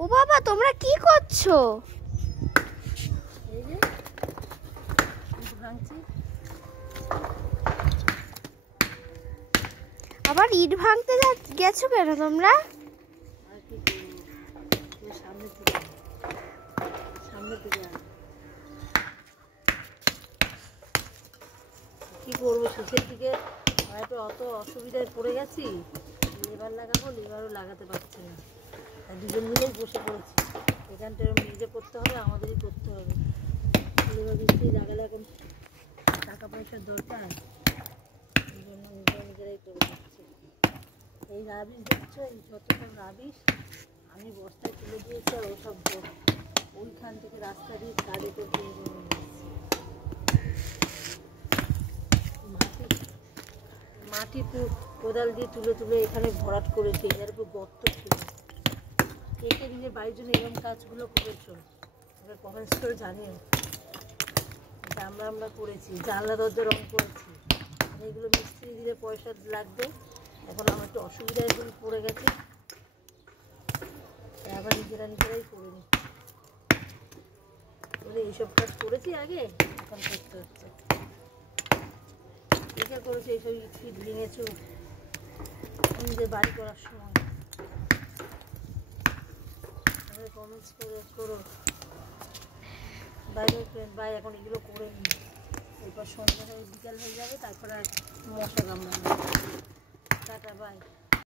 ও বাবা, তোমরা কি করছো? এই যে ভাঙছি। আবার ইট ভাঙতে গেছো কেন তোমরা? আর কি করবো, সামনে থেকে কি করবো, শেষের দিকে হয়তো অত অসুবিধায় পড়ে গেছি। লেবার লাগাবো, লেবারও লাগাতে পারছি না। দুজন মিলেই বসে পড়েছি। এখানটা নিজে করতে হবে, আমাদেরই করতে হবে। লেবার মিস্ত্রি লাগালে এখন টাকা পয়সার দরকার, এই জন্য নিজেরাই করে দিচ্ছি। এই রাবিশ দেখছো, এই যত সব রাবিশ আমি বস্তায় তুলে দিয়েছি, আর ওসব ওইখান থেকে রাস্তা দিয়ে কাঁধে করে তুলে নিয়ে যাচ্ছি। মাটি কোদাল দিয়ে তুলে তুলে এখানে ভরাট করেছে, এর উপর গর্ত ছিল। কে কে নিজের বাড়ির জন্য এরকম কাজগুলো করেছো, আমরা কমেন্টস করে জানিও। আমরা করেছি, জানলা দরজা রং করেছি। এগুলো মিস্ত্রি দিলে পয়সা লাগবে। এখন আমার একটু অসুবিধায় পড়ে গেছে, আবার নিজেরাই করে নি বলে এইসব কাজ করেছি আগে, এখন করতে হচ্ছে। কে করেছে এইসব ইট ফিট ভেঙেছো নিজের বাড়ি করার সময়? কমেন্টস করো। Bye friend, bye. এখন এগুলো করে নিই, এরপর সন্ধ্যা হয়ে বিকাল হয়ে যাবে, তারপরে আর মশা কামড়াবে। Tata, by.